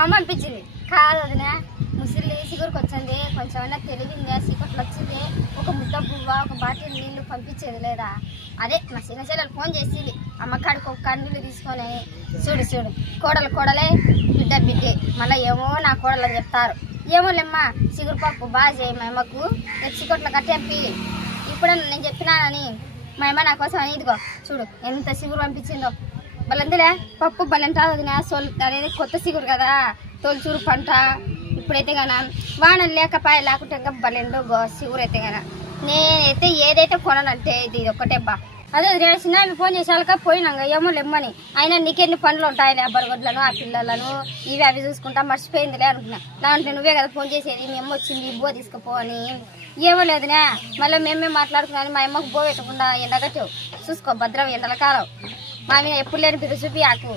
మా అమ్మ పంపించింది. కాదు వదిన, ముసిలి సిగురికి వచ్చింది, కొంచెం అయినా తెలివిందా, సీకట్లు వచ్చింది, ఒక ముద్ద పువ్వ, ఒక బాటిల్ నీళ్లు పంపించేది లేదా? అదే మా చిన్న చెల్లెలు ఫోన్ చేసింది, అమ్మకాడికి ఒక కన్నీళ్ళు తీసుకొని చూడు చూడు కోడలే బిడ్డ బిడ్డే, మళ్ళీ ఏమో నా కోడలని చెప్తారు. ఏమోలేమ్మా, సిగురు పప్పు బాగా చేయి మా అమ్మకు, సిగొట్ల కట్టేంపి. ఇప్పుడన్నా నేను చెప్పినానని మా అమ్మ నా కోసం అని ఇదిగో చూడు ఎంత సిగురు పంపించిందో. బలందులే పప్పు బలంటా వదిన, అనేది కొత్త సిగురు కదా, తొలిచూరు పంట. ఇప్పుడైతే గాన వానలు లేకుంటే ఇంకా బలెండు సిగురు అయితే గాన నేనైతే ఏదైతే కొనాలంటే ఇది ఒక్కటేబ్బా. అదే చిన్న ఫోన్ చేసాక పోయినాక ఏమో లెమ్మని, అయినా నీకెన్ని పనులు ఉంటాయిలే, బరగొడ్లను ఆ పిల్లలను ఇవి అవి చూసుకుంటా మర్చిపోయిందిలే అనుకున్నా. దాంట్లో నువ్వే కదా ఫోన్ చేసేది, మీ అమ్మ వచ్చింది బో తీసుకుపో అని. ఏమో లేదునే, మళ్ళీ మేమే మాట్లాడుకున్నాను, మా అమ్మకు బో పెట్టకుండా ఎండగట్టు చూసుకో, భద్రం ఎండల కాలం. మా మీద ఎప్పుడు లేని బిరు చూపి ఆకు.